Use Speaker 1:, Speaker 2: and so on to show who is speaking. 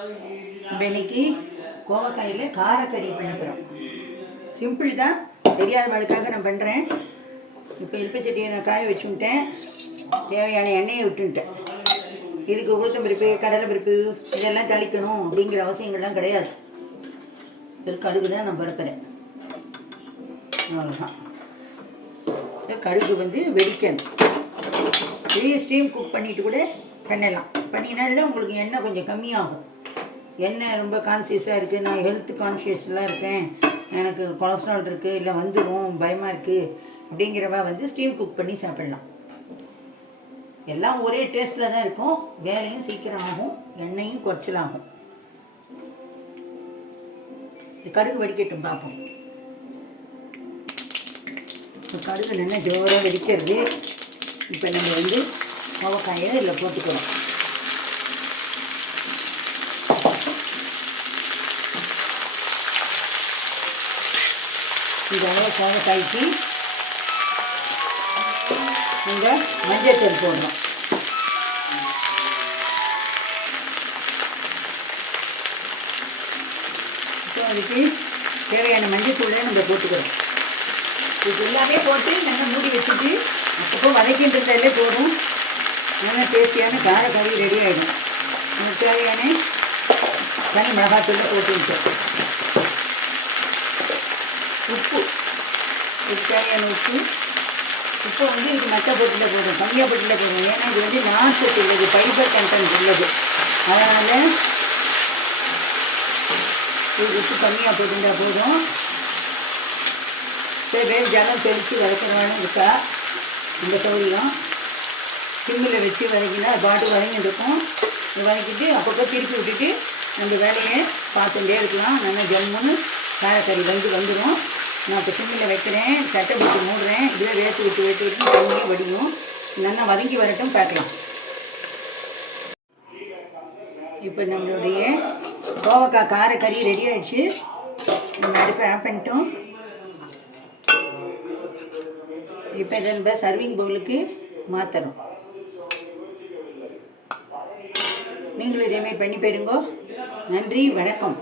Speaker 1: இப்போ இன்னைக்கு கோவக்காயில் காரக்கறி பண்ண போகிறோம் சிம்பிள் தான். தெரியாதவளுக்காக நான் பண்ணுறேன் இப்போ இழுப்பச்சட்டியை நான் காய வச்சுட்டேன். தேவையான எண்ணெயை விட்டுன்ட்டேன். இதுக்கு உளுத்தம் பருப்பு கடலை பருப்பு இதெல்லாம் தளிக்கணும் அப்படிங்கிற அவசியங்கள்லாம் கிடையாது. இது கடுகு தான் நான் பருப்புறேன் அவ்வளோதான் கடுகு வந்து வெடிக்கணும். பெரிய ஸ்டீம் குக் பண்ணிட்டு கூட பண்ணலாம். பண்ணினால உங்களுக்கு எண்ணெய் கொஞ்சம் கம்மியாகும். எண்ணெய் ரொம்ப கான்சியஸாக இருக்குது நான் ஹெல்த் கான்ஷியஸ்லாம் இருக்கேன். எனக்கு கொலஸ்ட்ரால் இருக்குது இல்லை வந்துடும் பயமாக இருக்குது அப்படிங்கிறவ வந்து ஸ்டீம் குக் பண்ணி சாப்பிடலாம். எல்லாம் ஒரே டேஸ்ட்டில் தான் இருக்கும். வேலையும் சீக்கிரம் ஆகும். எண்ணெயும் குறைச்சலாகும் இது கடுகு வெடிக்கட்டும் பார்ப்போம். இப்போ கடுகு நல்லா ஜோராக வெடிக்கிறது. இப்போ நம்ம வந்து கோவக்காயை இதில் இதெல்லாம் இதாக கோவக்காய்க்கு நீங்கள் மஞ்சத்தூள் போடணும். இப்போ அதுக்கு தேவையான மஞ்சத்தூளை நம்ம போட்டுக்கிறோம். இது எல்லாமே போட்டு நல்லா மூடி வச்சுட்டு அப்பப்போ வதக்கின்றதாலே போதும். நல்லா டேஸ்டியான கார கறி ரெடி ஆகிடும் நமக்கு தேவையான தனி மிளகாத்தூள் போட்டு விட்டோம். உப்பு இதுக்கு தேவையான உப்பு உப்பு வந்து இது மற்ற பொட்டில் போடும் கம்மியாக பொட்டில் போடும் ஏன்னா இது வந்து நார்ச்சத்து உள்ளது ஃபைபர் கண்டென்ட் உள்ளது. அதனால் இது உப்பு கம்மியாக போட்டுருந்தா போதும். சரி வேறு ஜலம் தெளித்து வதக்கிறவானு இருக்கா இந்த சௌரியம் சிம்மில் வச்சு வதக்கினா பாட்டு வதங்கி இருக்கும். இது வதக்கிட்டு அப்பப்போ திருப்பி விட்டுட்டு அந்த வேலையை பார்த்துட்டே இருக்கலாம். நல்லா ஜம்முன்னு காரக்கறி வந்து வந்துடும் நான் இப்போ வைக்கிறேன் சட்டை போட்டு மூடுறேன். இதில் வேர்த்து விட்டு வேர்த்து விட்டு தண்ணியே வடியும். நல்லா வதங்கி வரட்டும் பார்க்கலாம். இப்போ நம்மளுடைய கோவக்காய் காரக்கறி ரெடி ஆயிடுச்சு. நம்ம அடுப்பை ஆஃப் பண்ணிட்டோம். இப்போ இதை நம்ம சர்விங் பவுலுக்கு மாற்றணும் நீங்களும் இதேமாதிரி பண்ணி போயிருங்கோ நன்றி வணக்கம்.